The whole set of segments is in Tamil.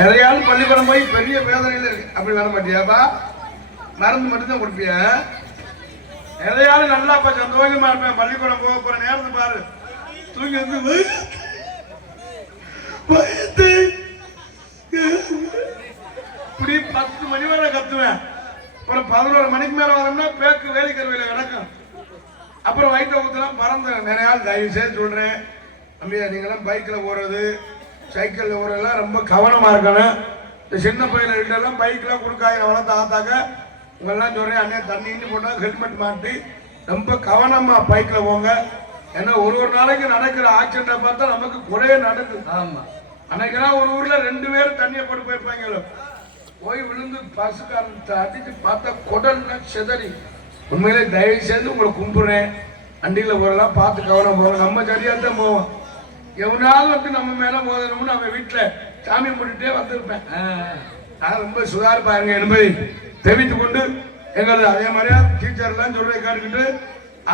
எதையாவது பள்ளிக்கூடம் போய் பெரிய வேதனையில் இருக்கு அப்படி வர மாட்டியாப்பா? மருந்து மட்டும்தான் கொடுப்பியா? எதையாவது நல்லாப்பா சந்தோஷமா இருப்பேன். பள்ளிக்கூடம் போக போற நேரத்தை பாரு, தூங்கி வந்து இப்படி 10 மணி வரை கத்துவேன். அப்புறம் 11 மணிக்கு மேல வரோம்னா பேக்கு வேலை கருவியில கிடக்கும். அப்புறம் வயிற்று ஊத்தலாம் பறந்து நிறைய ஆள் தயவு செய்து சொல்றேன், தம்பியா நீங்களாம் பைக்ல போறது சைக்கிள்ல போறதெல்லாம் ரொம்ப கவனமா இருக்கணும். இந்த சின்ன பையன்கிட்ட எல்லாம் பைக்லாம் கொடுக்காயிரம் வளர்த்து ஆத்தாக்க உங்கெல்லாம் சொல்றேன், அண்ணே தண்ணி போட்டா ஹெல்மெட் மாட்டி ரொம்ப கவனமா பைக்ல போங்க. ஏன்னா ஒரு நாளைக்கு நடக்கிற ஆக்சிடென்ட் பார்த்தா நமக்கு குறைய நடக்குது. ஆமா, அன்னைக்கெல்லாம் ஒரு ஊர்ல 2 பேரும் தண்ணியை போட்டு போயிருப்பாங்க, போய் விழுந்து பசுக்காரன் அடிச்சு பார்த்தா குடல்னா செதறி. உண்மையிலே தயவு செய்து உங்களை கும்பிடுறேன், வண்டியில போறலாம் பார்த்து கவனம் போவோம். நம்ம சரியா தான் போவோம். எவனாலும் வந்து நம்ம மேல மோதணும்னு நம்ம வீட்டுல சாமி முடிட்டே வந்திருப்பேன். நான் ரொம்ப சுதார பாருங்க என்பதை தெரிவித்துக் கொண்டு எங்களது அதே மாதிரியா டீச்சர் எல்லாம் சொல்றதை கேட்டுக்கிட்டு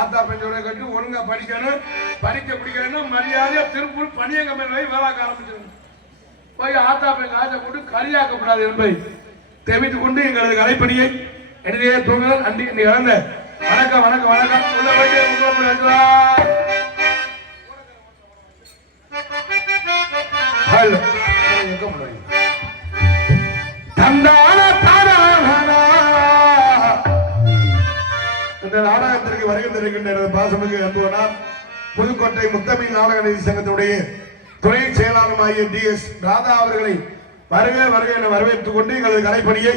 ஆத்தா பெண் சொல்றதை கேட்டு ஒழுங்கா படிக்கணும். படிக்க பிடிக்கணும்னா மரியாதையா திருப்பூர் பணியங்க மேல் போய் வேலாக்க ஆரம்பிச்சிடணும். போய் ஆத்தா பெண் காசை போட்டு கரியாக்கப்படாது என்பதை தெரிவித்துக் கொண்டு எங்களது கலைப்பணியை எழுதியே தூங்க அண்டி இழந்த வணக்கம் வணக்கம் வணக்கம் உள்ள போயிட்டு இந்த நாடகத்திற்கு வருகை தருகின்ற பாசமிகு அன்புவனார் புதுக்கோட்டை முத்தமிழ் நாடக நிதி சங்கத்தினுடைய துணை செயலாளருமாகிய DS ராதா அவர்களை வருக வருக என வரவேற்றுக் கொண்டு எங்களது கலைப்பணியை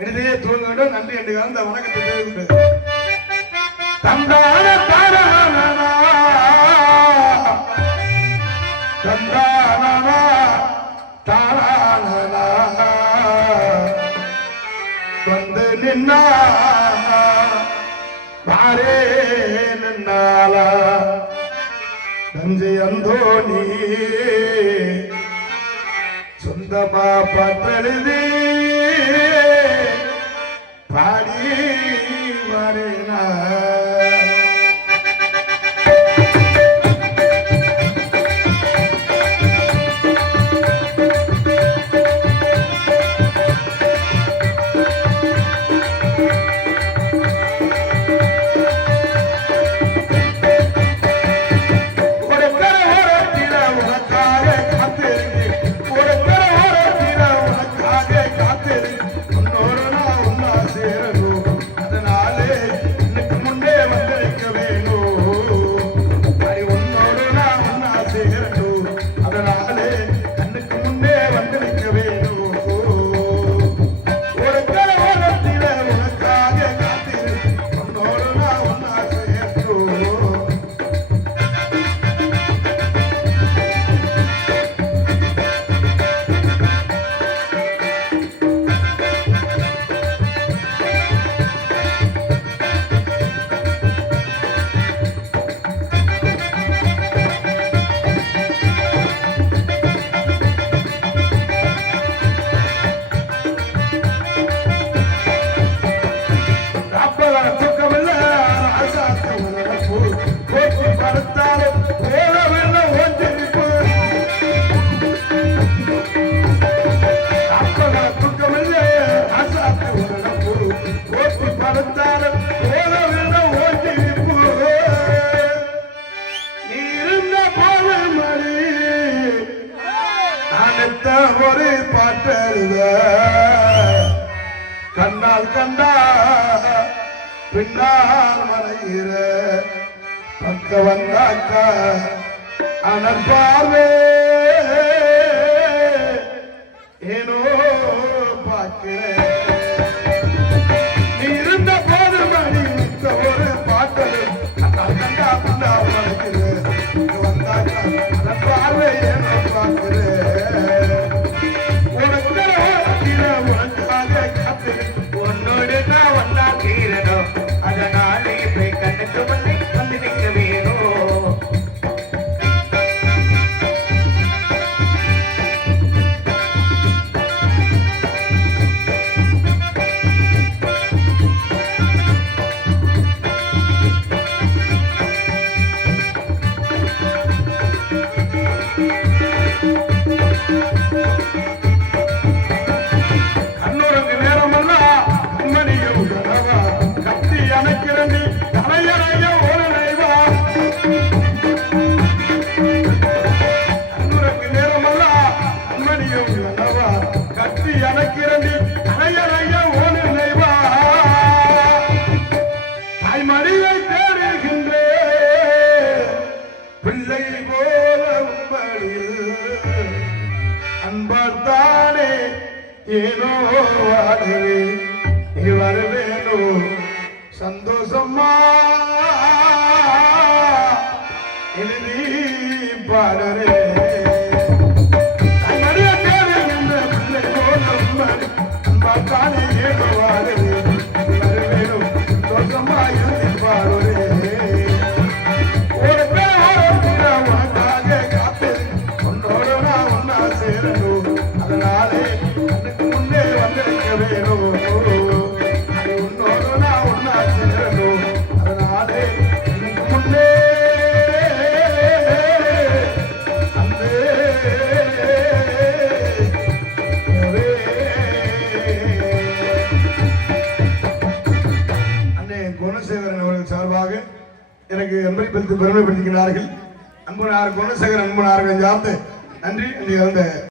எழுதியே துவங்க வேண்டும். நன்றி என்று கலந்த வணக்கத்தை தெரிவிக்கின்றது. வந்து நின்னா பாரே நின்னாலா தஞ்சை அந்தோணி சொந்தமா பத்தழுதி பாடி வரேனா ஒரு பாட்டெழுத கண்ணால் கண்டா பின்னால் மலையிற பக்க வந்தாக்க அனர்பாவே ஏனோ பார்க்கிறேன். நீ இருந்த போது மணி ஒரு பாட்டெழு கண்ணால் கண்டா பின்னால் மலையிற வந்தாக்க அனர்பாவே ஏனோ பார்க்கிறேன். உன்னோடு நான் ஒன்னா தீரணும், அதனால இப்ப கண்ணுக்கு வந்து நிற்க வேணும். அன்பாத்தானே ஏனோ வாடுவே நீ வருவேனோ சந்தோஷமா எழுதி பாடுறே அன்பாத்தானே ஏனோ வாடுவே நீ வருவேனோ சந்தோஷமா எழுதி பாடுறே குணசேகரன் அவர்கள் சார்பாக எனக்கு பெருமைப்படுத்துகிறார்கள். அன்பனார் குணசேகரன் அன்பனார்கள் சார்ந்து நன்றி.